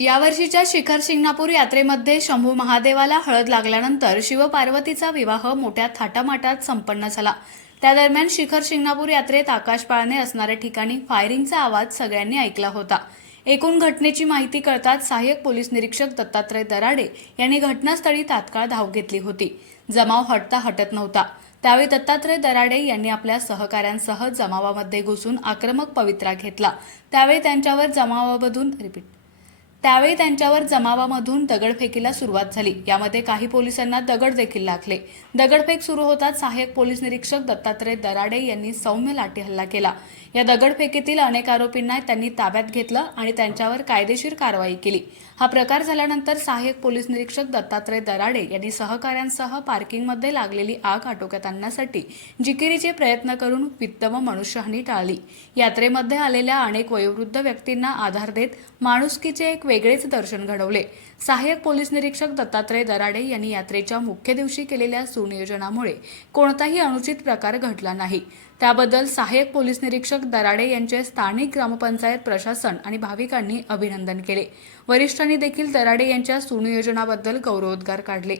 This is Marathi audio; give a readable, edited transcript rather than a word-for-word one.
यावर्षीच्या शिखर शिंगणापूर यात्रेमध्ये शंभू महादेवाला हळद लागल्यानंतर शिवपार्वतीचा विवाह मोठ्या थाटामाटात संपन्न झाला। त्या दरम्यान शिखर शिंगणापूर यात्रेत आकाश पाळणे असणाऱ्या ठिकाणी फायरिंगचा आवाज सगळ्यांनी ऐकला होता। एकूण घटनेची माहिती कळताच सहाय्यक पोलीस निरीक्षक दत्तात्रय दराडे यांनी घटनास्थळी तात्काळ धाव घेतली होती। जमाव हटता हटत नव्हता। त्यावेळी दत्तात्रय दराडे यांनी आपल्या सहकाऱ्यांसह जमावामध्ये घुसून आक्रमक पवित्रा घेतला। त्यावेळी त्यांच्यावर जमावामधून दगडफेकीला सुरुवात झाली। यामध्ये काही पोलिसांना दगड देखील लागले। दगडफेक सुरू होताच सहाय्यक पोलीस निरीक्षक दत्तात्रय दराडे यांनी सौम्य लाठी हल्ला केला। या दगडफेकीतील अनेक आरोपींना त्यांनी ताब्यात घेतलं आणि त्यांच्यावर कायदेशीर कारवाई केली। हा प्रकार झाल्यानंतर सहाय्यक पोलीस निरीक्षक दत्तात्रय दराडे यांनी सहकाऱ्यांसह पार्किंगमध्ये लागलेली आग आटोक्यात आणण्यासाठी जिकिरीचे प्रयत्न करून वित्त व मनुष्यहानी टाळली। यात्रेमध्ये आलेल्या अनेक वयोवृद्ध व्यक्तींना आधार देत माणुसकीचे एक वेगळेच दर्शन घडवले। सहाय्यक पोलीस निरीक्षक दत्तात्रय दराडे यांनी यात्रेच्या मुख्य दिवशी केलेल्या सुनियोजनामुळे कोणताही अनुचित प्रकार घडला नाही। त्याबद्दल सहाय्यक पोलीस निरीक्षक दराडे यांचे स्थानिक ग्रामपंचायत प्रशासन आणि भाविकांनी अभिनंदन केले। वरिष्ठांनी देखील दराडे यांच्या सुनियोजनाबद्दल गौरवोद्गार काढले।